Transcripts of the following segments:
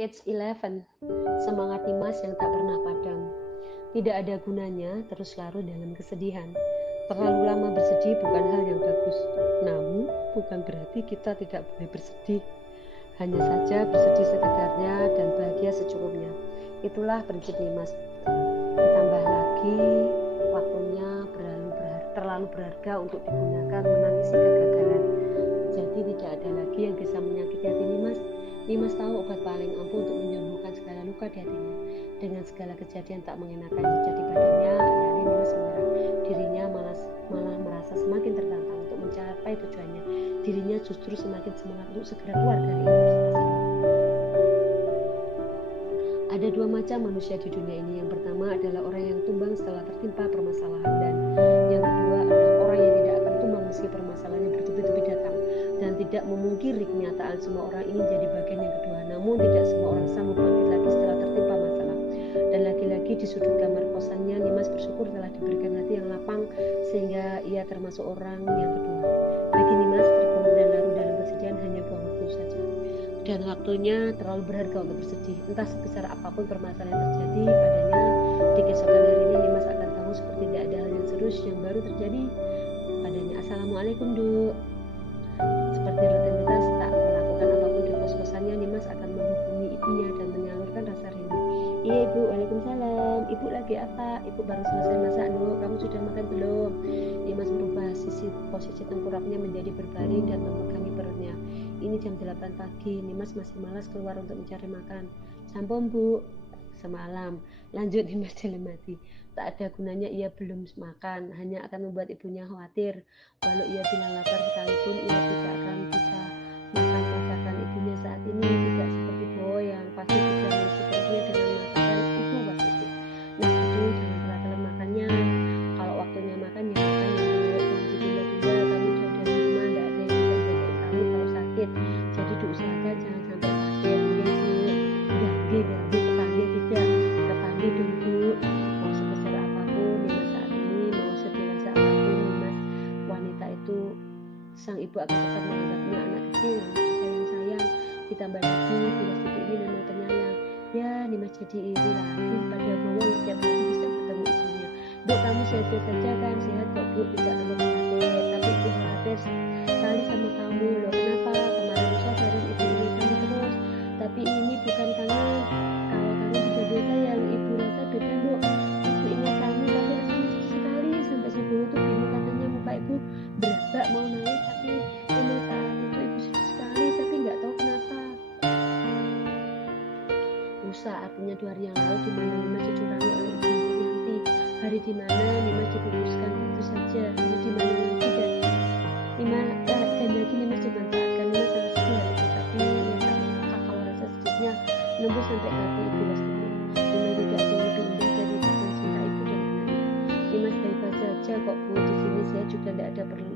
Page 11. Semangat Nimas yang tak pernah padam. Tidak ada gunanya terus larut dalam kesedihan. Terlalu lama bersedih bukan hal yang bagus. Namun, bukan berarti kita tidak boleh bersedih. Hanya saja bersedih sekedarnya dan bahagia secukupnya. Itulah prinsip Nimas. Ditambah lagi, waktunya terlalu berharga untuk digunakan menangisi kegagalan. Jadi tidak ada lagi yang bisa menyakiti hati Nimas. Nimas tahu obat paling ampuh untuk menyembuhkan segala luka di hatinya. Dengan segala kejadian tak mengenakan yang terjadi padanya, alih-alih Nimas menyerah, dirinya malah merasa semakin tertantang untuk mencapai tujuannya. Dirinya justru semakin semangat untuk segera keluar dari frustasi. Ada dua macam manusia di dunia ini. Yang pertama adalah orang yang tumbang setelah tertimpa permasalahan, dan yang kedua adalah orang yang tidak akan tumbang meski permasalahannya bertubi-tubi datang. Dan tidak memungkiri kenyataan semua orang ingin jadi bagian yang kedua, namun tidak semua orang sanggup bangkit lagi setelah tertimpa masalah. Dan lagi-lagi di sudut kamar kosannya, Nimas bersyukur telah diberikan hati yang lapang sehingga ia termasuk orang yang kedua. Bagi Nimas, terkurung dan larut dalam kesedihan hanya buang waktu saja. Dan waktunya terlalu berharga untuk bersedih. Entah sebesar apapun permasalahan yang terjadi padanya, di keesokan harinya Nimas akan tahu seperti tidak ada hal yang serius yang baru terjadi padanya. Assalamualaikum, Duk. Seperti rutinitas tak melakukan apapun di kos-kosannya, Nimas akan menghubungi ibunya dan menyalurkan rasa rindu. Iya Ibu, waalaikumsalam. Ibu lagi apa? Ibu baru selesai masak, Duk. Kamu sudah makan belum? Nimas merubah posisi tengkoraknya menjadi berbaring dan memegangi perutnya. Ini jam 8 pagi, Nimas masih malas keluar untuk mencari makan. Sampun Bu, semalam. Lanjut Nimas dalam hati. Tak ada gunanya ia belum makan, hanya akan membuat ibunya khawatir. Walau ia bilang lapar sekalipun, ia tidak akan bisa makan masakan ibunya saat ini. Tidak seperti Boy yang pasti bisa mengisi perutnya dengan masakan ibu waktu itu. Nah itu, jangan telat-telat makannya. Kalau waktunya makan ya makan ya Bu. Nanti tunda-tunda, kamu jauh dari rumah, tidak ada yang bisa jagain kamu kalau sakit. Jadi diusahakan jangan sampai sakit. Iya Bu. Udah kepanggil tidak? Kepanggil dong Bu. Mau sebesar apapun Nimas saat ini, mau sedewasa apapun Nimas, wanita itu, sang ibu akan tetap menganggapnya anak kecil yang disayang-sayang. Ditambah lagi bila si ini memang penyayang. Ya Nimas jadi iri lagi pada Bowo yang setiap hari bisa bertemu ibunya. Bu, kamu sehat-sehat saja kan? Sehat kok Bu, tidak perlu khawatir. Tapi ibu khawatir sekali sama kamu loh. Kenapa? Kemarin lusa sering ibu ini kamu terus. Tapi ini bukan kangen. Kalau kamu sudah biasa yang ibu rasa beda Bu. Ibu ingat kamu tapi rasanya sekali sampai si Bowo itu bingung, katanya muka ibu berabak mau nangis, tapi memang saat itu ibu sedih sekali tapi nggak tahu kenapa. Lusa artinya 2 hari yang lalu, di mana Nimas dicurangi oleh ibu Yanti. Hari di mana Nimas diputuskan, itu saja. Hari di mana lagi dan lagi Nimas dimanfaatkan. Nimas sangat sedih hari itu, tapi yang tak menyangka kalau rasa sedihnya menembus sampai ke hati ibu Lestari. Memang tidak ada yang lebih indah dari ikatan cinta ibu dan anaknya. Nimas baik-baik saja kok Bu, di sini saya juga tidak ada yang perlu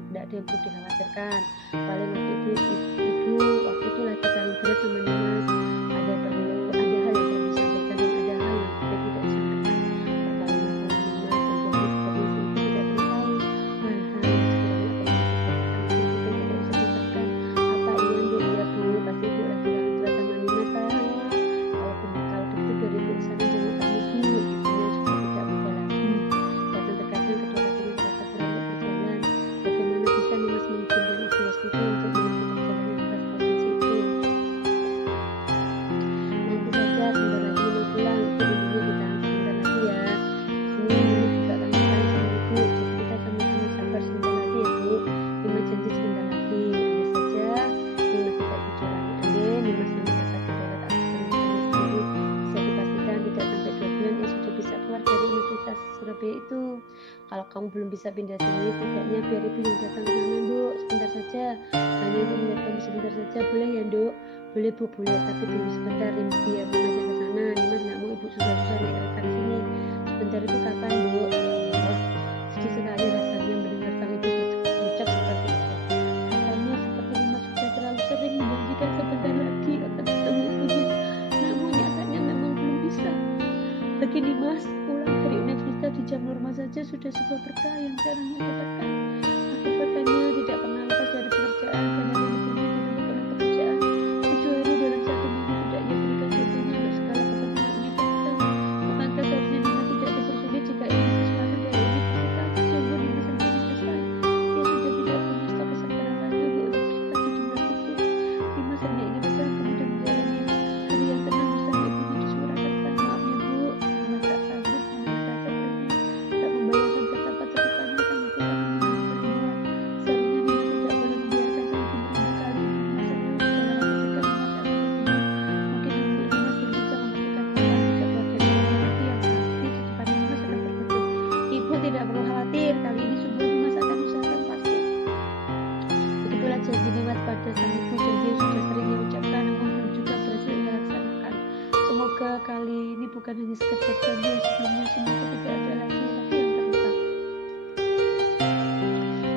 dikhawatirkan. Paling waktu itu lagi paling berat sama Nimas. Ada hal yang perlu disampaikan dan ada hal yang tidak disampaikan. Perkara masalah Nimas dan suami seperti itu tidak perlu tahu. Hal-hal yang sekiranya akan menyakitkan itu tidak usah diucapkan. Apa iya Bu? Iya Bu, pasti Bu lagi berat sama Nimas. Kalau begitu biar ibu sana jenguk kamu Bu. Ibunya sudah tidak muda lagi. Dan terkadang kedua kakinya merasa kurang untuk berjalan. Bagaimana bisa Nimas mengizinkan ibu Lestari untuk menempuh perjalanan lintas provinsi itu? Nanti saja, sebentar lagi Nimas pulang. Ibu nunggunya ditahan sebentar lagi ya. Sini Nimas juga kangen sekali sama ibu. Jadi kita sama-sama sabar sebentar lagi ya Bu. Nimas janji sebentar lagi. Andai saja Nimas tidak dicurangi andai Nimas yang mendapat deret atas pernikahannya sendiri, bisa dipastikan tidak sampai 2 bulan ia sudah bisa keluar dari Universitas Surabaya itu. Kalau kamu belum bisa pindah sini, setidaknya biar ibu yang datang ke sana Duk, sebentar saja. Hanya untuk melihat kamu sebentar saja, boleh ya Duk? Boleh Bu, boleh, tapi tunggu sebentar biar Nimas yang ke sana. Nimas nggak mau ibu susah-susah naik kereta ke sini. Sebentar itu kapan Duk? Ya Allah, sedih sekali rasanya mendengar sang ibu berucap seperti itu. Rasanya seperti Nimas sudah terlalu sering menjanjikan sebentar lagi akan bertemu ibunya, namun nyatanya memang belum bisa. Bagi Nimas, pulang dari universitas di jam normal saja sudah sebuah berkah yang jarang ia dapatkan. Akibatnya tidak pernah lepas dari pekerjaan, dan hari liburnya tidak pernah pekerjaan. 7 hari dalam 1 minggu sudah ia berikan 1 kali ini bukan hanya sekedar janji yang sudah menyusun itu tidak ada lagi, tapi yang terluka.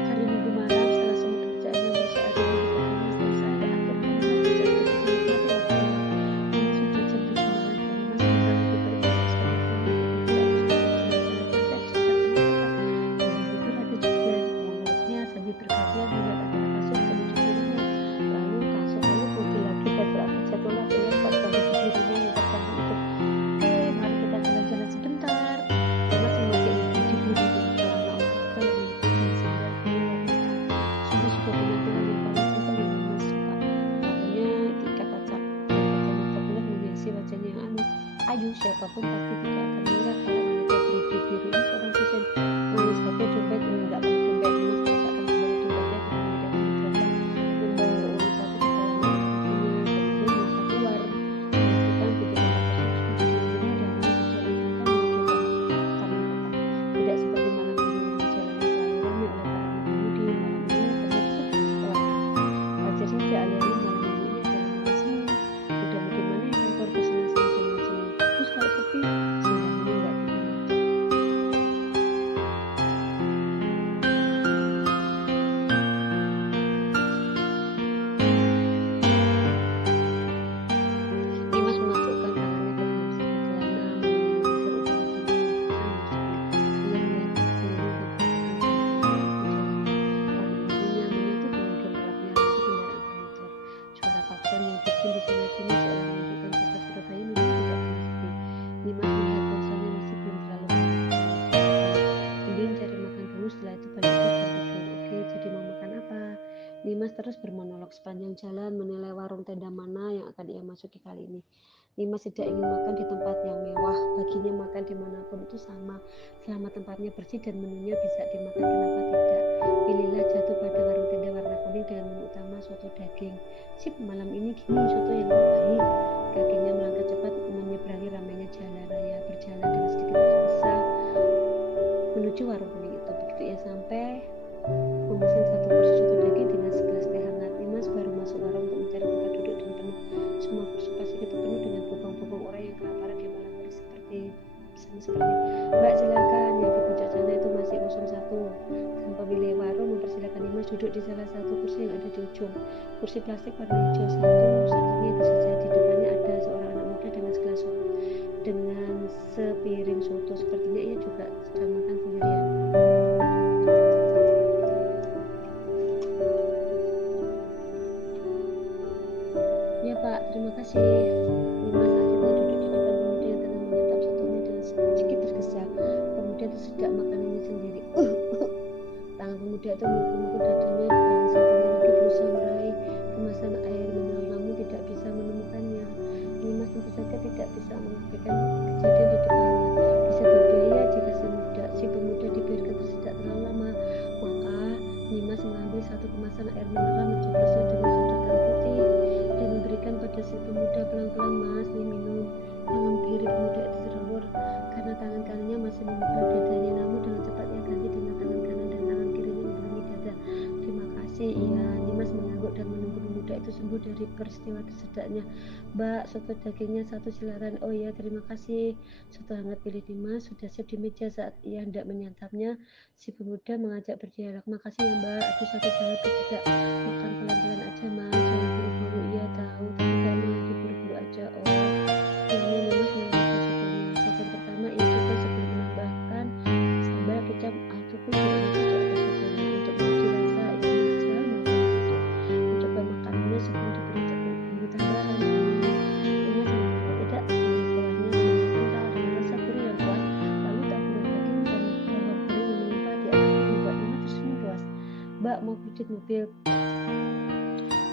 Hari Minggu malam setelah semua kerjaan yang berusaha dilakukan selesai, akhirnya Nimas bisa sedikit menikmati waktu malam. Ini sudah jam 7 malam dan Nimas merasa lebih beruntung sebagai tamu ketika aku sudah jalan-jalan santai di sekitar tempat. Dengan libur ada juga menurutnya sambil berkarya melihat antara kasur menuju dirinya, lalu kasur lalu pergi lagi dan berakhir jatuhlah dengan pada dirinya yang terbangun itu. Mari kita jalan-jalan sebentar. Nimas memakai baju biru dengan celana olahraga yang mengikuti sandal biru warna hitam. Sungguh sudah penampilan yang paling simpel yang Nimas suka. Rambutnya diikat acak dan kacamata bulat menghiasi wajahnya yang ayu. Siapapun pasti tidak akan mengira kalau wanita berhijab biru ini seorang desain. Mengurus HP dompet menunggak penuh dompet. Nimas merasakan kembali dompetnya dengan medan mencoblos membayar uang satu di dalamnya untuk ibunya, kemudian melangkah keluar memastikan pintu kamar tersebut kunci dan lalu berjalan santai menuju taman kota. Tidak seperti malam minggu yang jalan yang selalu ramai oleh para pengemudi, malam ini terlihat cukup warna. Wajar saja alih-alih malam minggu ini adalah malam semi. Mudah-mudahan mana yang akan keluar bersenang-senang dengan semi. Bagus kalau sepi, suaranya nggak bikin Nimas memasukkan tangannya ke dalam saku celana, meminimalisir udara dingin yang terkesan musiknya. Ia melihat ke sekeliling tempat duduk yang sepi. Warna birunya menyatu dengan gelapnya lampu kendaraan bermotor. Suara klakson yang bising di sana-sini seolah menunjukkan kota Surabaya memang tidak pernah sepi. Nimas melihat ponselnya masih belum terlalu mending cari makan dulu, setelah itu balik kos dan tidur. Oke, jadi mau makan apa? Nimas terus bermonolog sepanjang jalan menilai warung tenda mana yang akan ia masuki kali ini. Nimas tidak ingin makan di tempat yang mewah. Baginya makan dimanapun itu sama, selama tempatnya bersih dan menunya bisa dimakan, kenapa tidak? Pilihlah jatuh pada warung tenda warna kuning dengan menu utama soto daging. Sip, malam ini gini soto yang terbaik. Kakinya melangkah cepat menyeberangi ramainya jalan raya, berjalan dengan sedikit tergesa menuju warung kuning itu. Begitu ia sampai, memesan satu porsi soto daging dengan segelas teh hangat. Nimas baru masuk warung untuk mencari tempat duduk dan penuh. Semua kursi plastik itu penuh dengan bopong-bopong orang yang kelaparan di malam hari sama seperti Mbak, silakan, yang di pojok sana itu masih kosong satu. Sang pemilik warung mempersilakan Nimas duduk di salah satu kursi yang ada di ujung. Kursi plastik warna hijau satu-satunya tersedia. Di depannya ada seorang anak muda dengan segelas soto dengan sepiring soto. Sepertinya ia juga sedang makan sendirian. Ya Pak, terima kasih. Nimas akhirnya duduk di depan pemuda yang tengah menyantap sotonya dengan sedikit tergesa. Pemuda tersedak makanannya sendiri. Tangan pemuda itu memukul dadanya, yang satunya lagi berusaha meraih kemasan air mineral namun tidak bisa menemukannya. Nimas tentu saja tidak bisa mengabaikan kejadian di depannya. Bisa berbahaya jika si pemuda dibiarkan tersedak terlalu lama. Maka Nimas mengambil satu kemasan air mineral, mencoblosnya dengan soda putih dan memberikan pada si pemuda. Pelan-pelan Mas, nih minum. Tangan kiri pemuda itu terulur karena tangan kanannya masih memukul dadanya, namun dengan cepat ia ganti dengan tangan kanan dan tangan kirinya membelungi dada. Terima kasih. Iya, Nimas mengangguk dan menunggu pemuda itu sembuh dari peristiwa tersedaknya. Mbak, soto dagingnya satu silakan. Oh ya, terima kasih. Soto hangat pilih Nimas sudah siap di meja. Saat ia hendak menyantapnya, si pemuda mengajak berdialog. Makasih ya Mbak, aduh sakit banget tidak. Makan pelan-pelan aja Mas, jangan buru-buru. Iya tahu, tapi kami lagi buru-buru aja. Oh, pulangnya Nimas melanjutkan sotonya. Sopan pertama ia coba sebelum menambahkan sambal, kecap, ataupun jeruk nipis di atas sotonya. Untuk menguji rasa, ia menjajal maupun begitu. Mencoba makanannya sebelum diberi bumbu tambahan. Nimas mengangguk tidak, karena kuahnya memang kental dengan rasa gurih yang kuat. Lalu taburan daging dan bawang goreng yang melimpah di atasnya membuat Nimas tersenyum puas. Mbak, mau kredit mobil?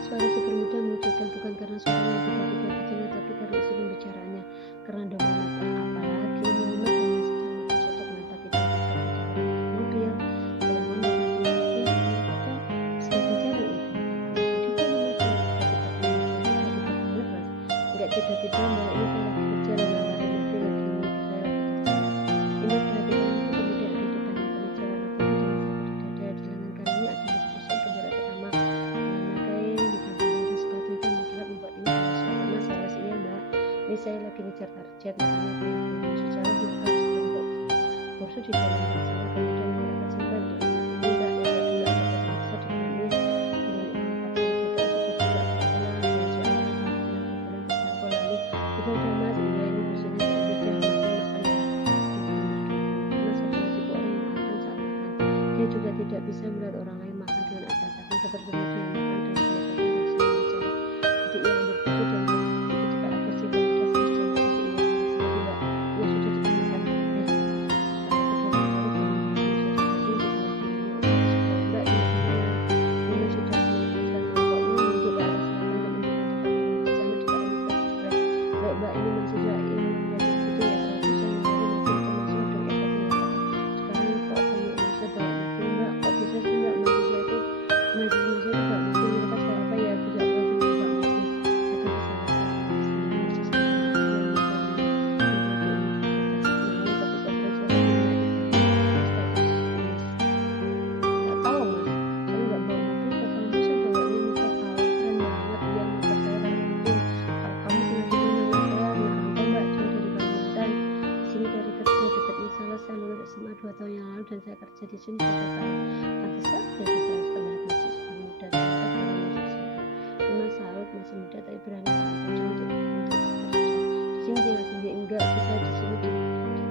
Suara si pemuda mengejutkan, bukan karena suaranya yang tiba-tiba berdengar, tapi karena isi pembicaraannya. Karena dong mata, apalagi ini Nimas hanya sedang makan soto, kenapa tidak dikasih jalan mobil? Saya mohon berhenti lagi, silakan jalan. Juga Nimas tiba-tiba banget Mas. Enggak tiba-tiba Mbak, ini saya lagi kerja dan nawarin mobil lagi ini, saya lagi kerja. Nimas perhatikan itu pemuda yang ada di depannya, kemeja warna putih dengan sapu di dada. Di lengan kanannya ada baju kosong penjara pertama. Celana kain ditambah dengan sepatu hitam mengkilap membuat Nimas merasa, Mas, salah iya Mbak. tapi saya lagi ngejar target, makanya belum secara bukan sebentuk kursus di dalam masalah kemudian mereka sampai untuk ini enggak bisa dipahami lalu udah mas iya ini khususnya berbeda mas adalah tipe orang yang makan saat makan, dia juga tidak bisa melihat orang lain makan dengan acak-acakan seperti dia makan dan biasanya bisa bicara, jadi ia ambil foto dan ketika ada si pemuda sedang seperti ia mbak ia sudah dikenalkan mbak ini sudah melanjutkan mangkoknya untuk ke arah selatan dan mengatakan di sana juga ada mbak ini masih saya melihat itu ya kalau saya baru nanti informasi udah sekarang kok kamu masih bawa mobil mbak, kok bisa sih mbak masih saya itu bawa mobil mereka kayak apa ya bisa apa sih mbak mobil SMA 2 tahun yang lalu dan saya kerja di sini sudah tahu pantesan jadi saya terlihat masih sangat muda dan memang salut masih muda tapi berani berjuang untuk bekerja di sini tinggal sendiri enggak sih saya di sini di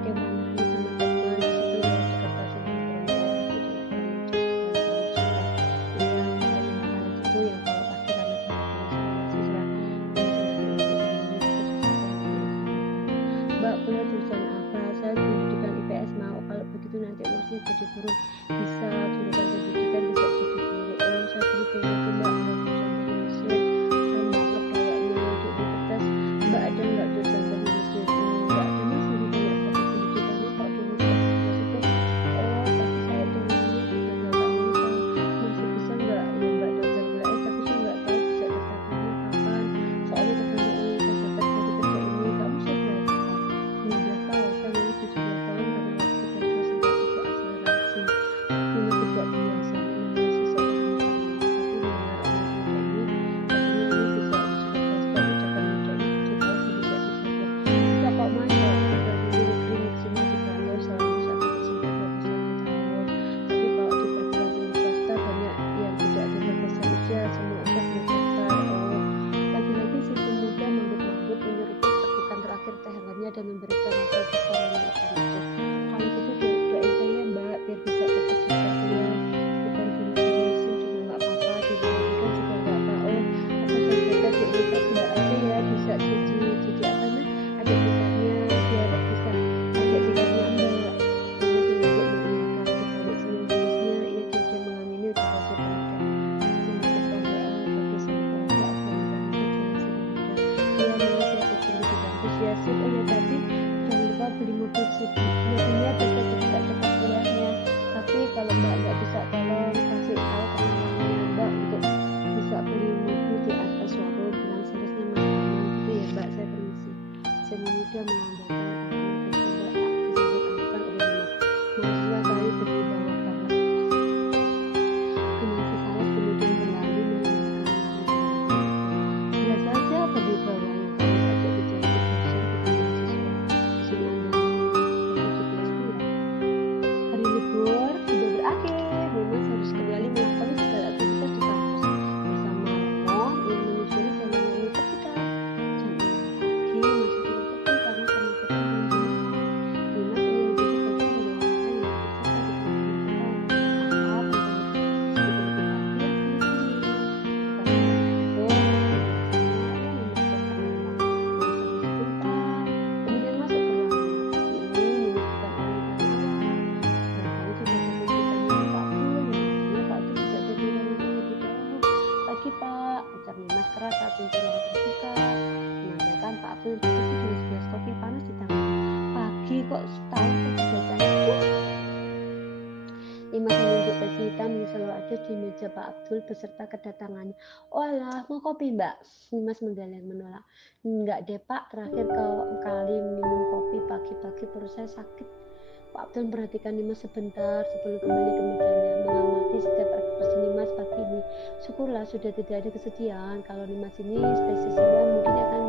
camp rame-rame sama teman di situ ya dekat pasar yang itu yang kalau pagi karena mbak kuliah jurusan apa, saya pendidikan IPS mau, kalau begitu nanti lulusnya jadi guru bisa, jurusan pendidikan bisa jadi guru, oh saya dulu pengen itu mbak jurusan teknik mesin keren banget kayaknya di universitas mbak ada nggak jurusan teknik mesin, nggak ada mas lebih banyak fokus pendidikannya kalau di universitas itu oh tapi saya itu lulunya juga 2 tahun saya masih bisa nggak ya mbak daftar kuliah tapi saya nggak tahu bisa daftarnya kapan soalnya tergantung uang yang saya dapat dari kerja ini, kamu saya berapa 19 tahun, saya lulus 17 tahun karena waktu kerja sempat ikut akselerasi. Memang tidak biasa namanya seseorang yang paling tapi mendengar orang muda ini katanya ini bisa usia dan ucapan muda ini 7 tahun bisa dicoba. Bisa kok mas, kalau kita belajar di negeri maksimal 3 tahun, saya lulus aku SMP 21 tahun. Tapi kalau di perguruan tinggi swasta banyak yang tidak ada batasan usia, semua usia boleh daftar. Oh, lagi-lagi si pemuda manggut-manggut menyeruput tegukan terakhir teh hangatnya dan memberikan rasa besar yang ikan itu. Kalau gitu doain saya mbak biar bisa tetap daftar kuliah, bukan jurusan mesin juga nggak apa-apa, di pendidikan juga nggak apa. Oh apa saya daftar di universitas mbak aja ya, bisa jadi apa nih adik tingkatnya biar bisa adik tingkatnya mbak. Ini menunjuk mengingatkan dibalik senyum manisnya ia diam mengamini ucapan si pemuda. Menitipkan doa bagi sang pemuda agar mudah-mudahan dengan si muda. Iya mas, saya pendidikan terus ya sip, oh ya tapi jangan lupa beli mobil sip, mobilnya bisa cepat kuliahnya, tapi kalau mbak nggak bisa tolong kasih tahu kenalannya mbak untuk bisa beli mobil di atas showroom bilang salesnya mas Aman gitu ya mbak, saya permisi. Senyum muda melambangkan tangan dan mbak tak disambut anggukan oleh mas mahasiswa saya berwibawa banget. Kenal si sales kemudian berlalu meninggalkan jelas saja berwibawa yang kamu ajak bicara di browser bukan mahasiswa sini anda 17 bulan. Hari libur sudah berakhir, Dimas harus kembali melakoni segala aktivitas di kampus bersama Romo yang menyusuri jalan yang universitas. Jam 6 pagi masih cukup sepi karena kemacetan belum dimulai. Dimas ingin menjadi bagian dari orang-orang yang ikut serta di kemacetan. Maka sedikit lebih pagi yang kami pilih. Bukan kemudian masuk ke ruangan. Pagi ini Nimas bukan orang yang awal. Barangkali sudah terpikirkan Pak Abdul, yang Pak Abdul tidak ada di ruangan ini lebih dahulu. Pagi Pak, ucap Nimas keras saat pintu ruangan terbuka, menandakan Pak Abdul duduk dengan segelas kopi panas di tangan. Pagi kok tahu saya sudah cantik. Nimas menunjuk peci hitam yang selalu ada di meja Pak Abdul beserta kedatangannya. Oh alah, mau kopi mbak? Nimas menggeleng menolak. Enggak deh pak, terakhir kali minum kopi pagi-pagi perut saya sakit. Pak Abdul memperhatikan Nimas sebentar sebelum kembali ke mejanya, mengamati setiap ekspresi Nimas pagi ini. Syukurlah sudah tidak ada kesedihan. Kalau Nimas ini spesies hewan mungkin akan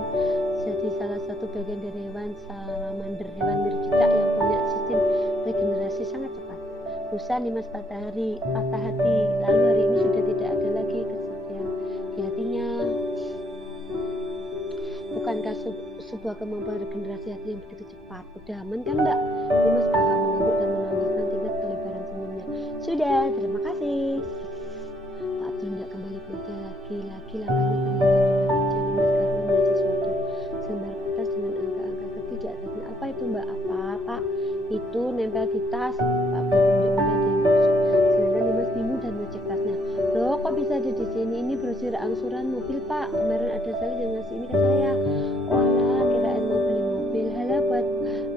jadi salah satu satu bagian dari hewan salamander, hewan mircicak yang punya sistem regenerasi sangat cepat. Lusa Nimas patah hati, lalu hari ini sudah tidak ada lagi kesedihan di hatinya. Bukankah sebuah kemampuan regenerasi hati yang begitu cepat? Udah aman kan Mbak? Nimas paham mengangguk dan menambahkan tingkat kelebaran senyumnya. Sudah, terima kasih. Pak Abdul tidak kembali ke meja lagi langkahnya terlambat di meja Nimas karena melihat sesuatu. Selembar kertas dengan angka-angka kecil di atasnya. Apa itu Mbak? Apa Pak? Itu nempel di tas. Pak Abdul menunjuk benda yang dimaksud. Sedangkan Nimas bingung dan mengecek tasnya. Loh, kok bisa ada di sini? Ini brosur angsuran mobil Pak. Kemarin ada sekali yang ngasih ini ke saya. Walah, kirain mau beli mobil. Halah, buat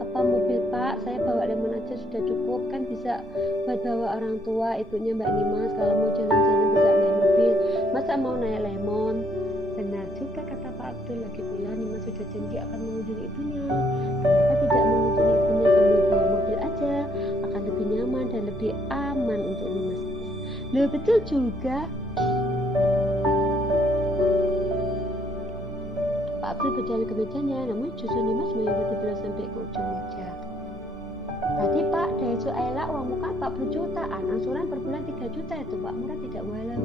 apa mobil Pak? Saya bawa lemon aja sudah cukup. Kan bisa buat bawa orang tua, ibunya Mbak Nimas. Kalau mau jalan-jalan bisa naik mobil. Masa mau naik lemon? Benar juga kata Pak Abdul. Lagi pula Nimas sudah janji akan mengunjungi ibunya. Kenapa tidak mengunjungi ibunya sambil bawa mobil aja? Akan lebih nyaman dan lebih aman untuk Nimas. Loh, betul juga. Pak Abdul berjalan ke mejanya, namun justru Nimas mengikuti beliau sampai ke ujung meja. Tadi Pak, dari Suela uang muka 40 jutaan, angsuran per bulan 3 juta itu Pak, murah tidak? Walah,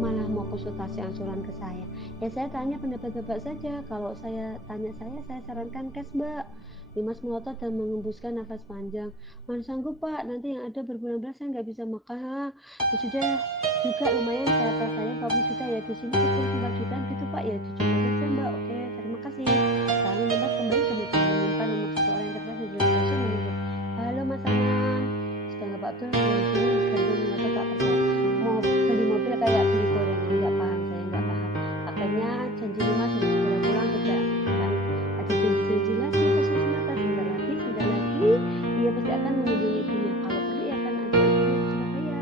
malah mau konsultasi angsuran ke saya. Ya saya tanya pendapat Bapak saja, kalau saya tanya saya sarankan cash Mbak. Nimas melotot dan mengembuskan nafas panjang. Mana sanggup Pak, nanti yang ada berbulan-bulan saya nggak bisa makan. Ya sudah, juga lumayan kata saya 40 juta ya, di sini kecil 4 jutaan gitu Pak, ya 7 juta saja Mbak. Oke, terima kasih. Lalu Nimas kembali ke meja menyimpan nomor seseorang yang terkait di dalam pasien menyebut, halo Mas Anam. Sedangkan Pak Abdul sekaligus mengatakan Pak Kerja, mau beli mobil kayak beli gorengan, nggak paham, saya nggak paham. Akhirnya janji Nimas harus segera pulang, tidak akan ada janji-janji lagi. Ia pasti akan mengunjungi ibunya. Kalau perlu ia akan ajak ibunya ke Surabaya.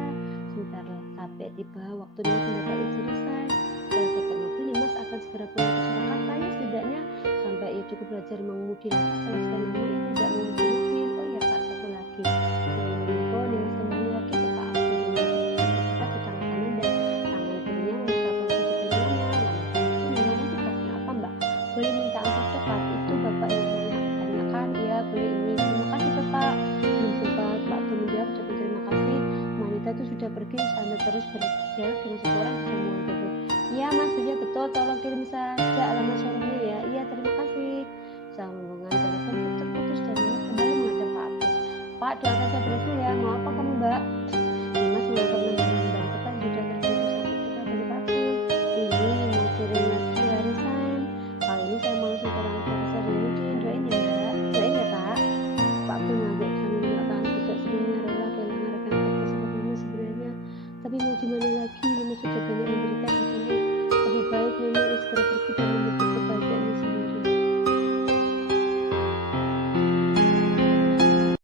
Sebentar sampai tiba waktunya mendapat ijazah. Setelah tiket mobil, Nimas akan segera pulang ke Surakarta ya, setidaknya sampai ia cukup belajar mengemudi lagi setelah sekian lama ia tidak mengemudi mobil. Oh iya Pak, satu lagi. Sebelum info, Nimas kembali lagi ke Pak Abdul yang terdekat di tangan kanan dan tangan kirinya meminta posisi pegangannya. Lalu memangnya tugasnya apa Mbak? Boleh minta angkot cepat? Itu Bapak yang tanyakan. Ya, boleh ini. Pak, belum sempat Pak Abdul menjawab ucapan terima kasih. Wanita itu sudah pergi sambil terus berjalan dengan seseorang di semua itu. Iya Mas, iya betul. Tolong kirim saja alamat showroomnya ya. Iya, terima kasih. Sambungan telepon terputus dan Mas kembali menghadap Pak Abdul. Pak, doakan saya berhasil